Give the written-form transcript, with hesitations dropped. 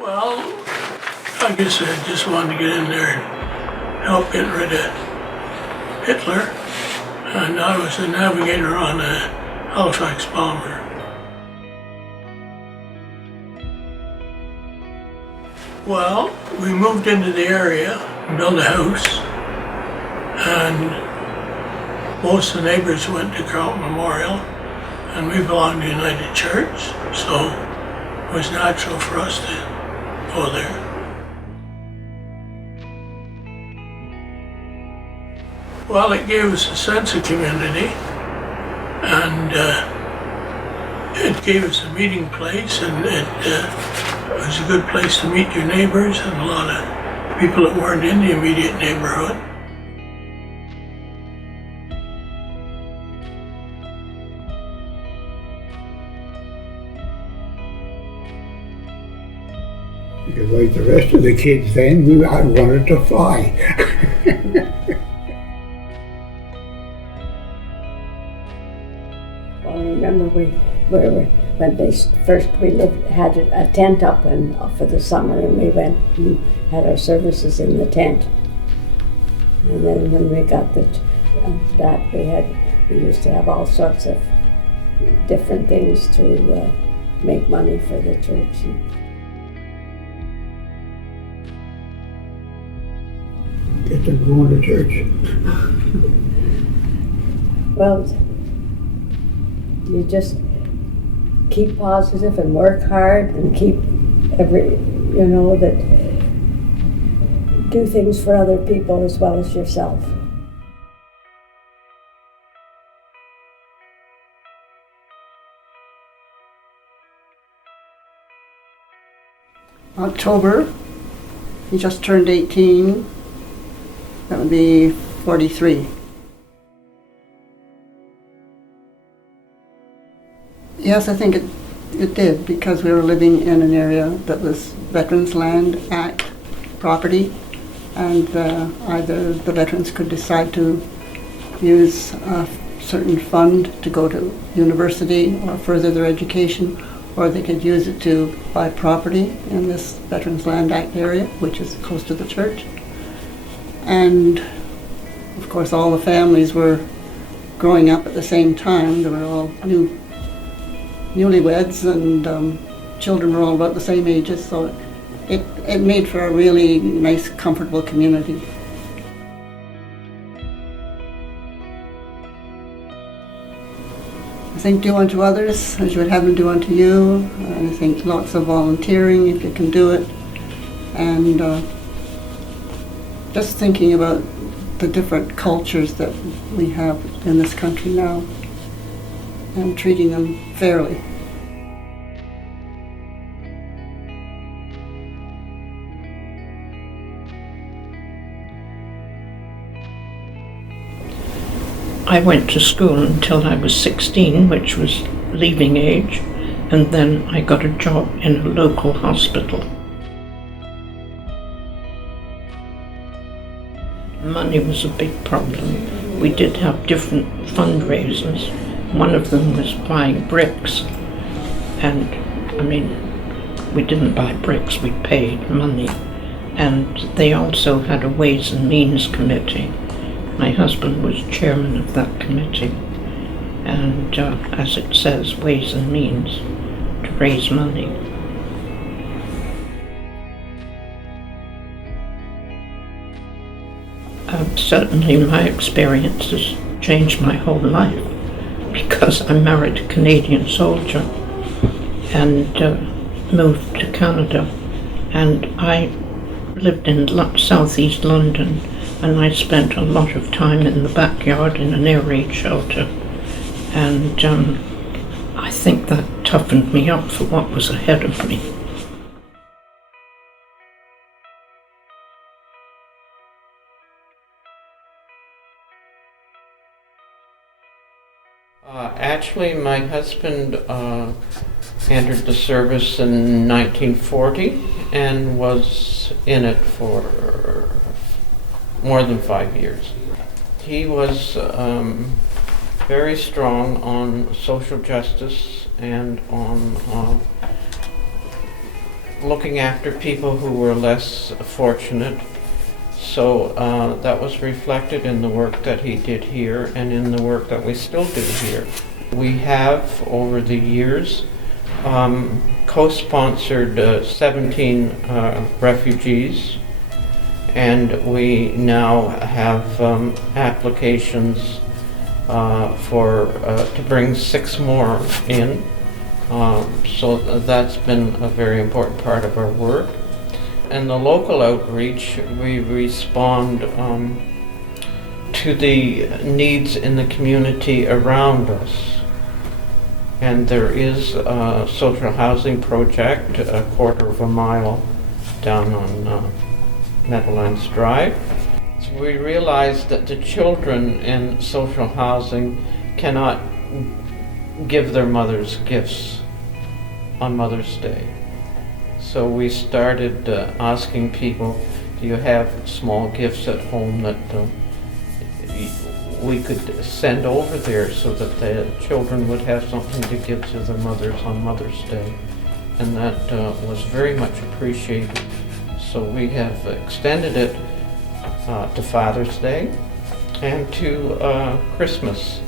Well, I guess I just wanted to get in there and help get rid of Hitler. And I was a navigator on a Halifax bomber. Well, we moved into the area and built a house, and most of the neighbors went to Carleton Memorial, and we belonged to United Church, so it was natural for us to go there. Well, it gave us a sense of community, and it gave us a meeting place, and it was a good place to meet your neighbors and a lot of people that weren't in the immediate neighborhood. Because like the rest of the kids then, I wanted to fly. Well, I remember when they first had a tent up for the summer, and we went and had our services in the tent. And then when we got we used to have all sorts of different things to make money for the church. Get them going to church. Well, you just keep positive and work hard and keep do things for other people as well as yourself. October, he just turned 18. That would be 43. Yes, I think it did, because we were living in an area that was Veterans Land Act property, and either the veterans could decide to use a certain fund to go to university or further their education, or they could use it to buy property in this Veterans Land Act area, which is close to the church. And of course all the families were growing up at the same time. They were all newlyweds, and children were all about the same ages, so it made for a really nice, comfortable community. I think do unto others as you would have them do unto you. I think lots of volunteering if you can do it, and just thinking about the different cultures that we have in this country now and treating them fairly. I went to school until I was 16, which was leaving age, and then I got a job in a local hospital. Money was a big problem. We did have different fundraisers. One of them was buying bricks, and we didn't buy bricks, we paid money. And they also had a Ways and Means committee. My husband was chairman of that committee, and as it says, Ways and Means, to raise money. Certainly my experiences changed my whole life, because I married a Canadian soldier and moved to Canada, and I lived in southeast London, and I spent a lot of time in the backyard in an air raid shelter, and I think that toughened me up for what was ahead of me. Actually, my husband entered the service in 1940 and was in it for more than 5 years. He was very strong on social justice and on looking after people who were less fortunate. So that was reflected in the work that he did here and in the work that we still do here. We have, over the years, co-sponsored 17 refugees, and we now have applications to bring 6 more in. So that's been a very important part of our work. And the local outreach, we respond to the needs in the community around us. And there is a social housing project a quarter of a mile down on Meadowlands Drive. So we realized that the children in social housing cannot give their mothers gifts on Mother's Day. So we started asking people, do you have small gifts at home that we could send over there so that the children would have something to give to their mothers on Mother's Day? And that was very much appreciated. So we have extended it to Father's Day and to Christmas.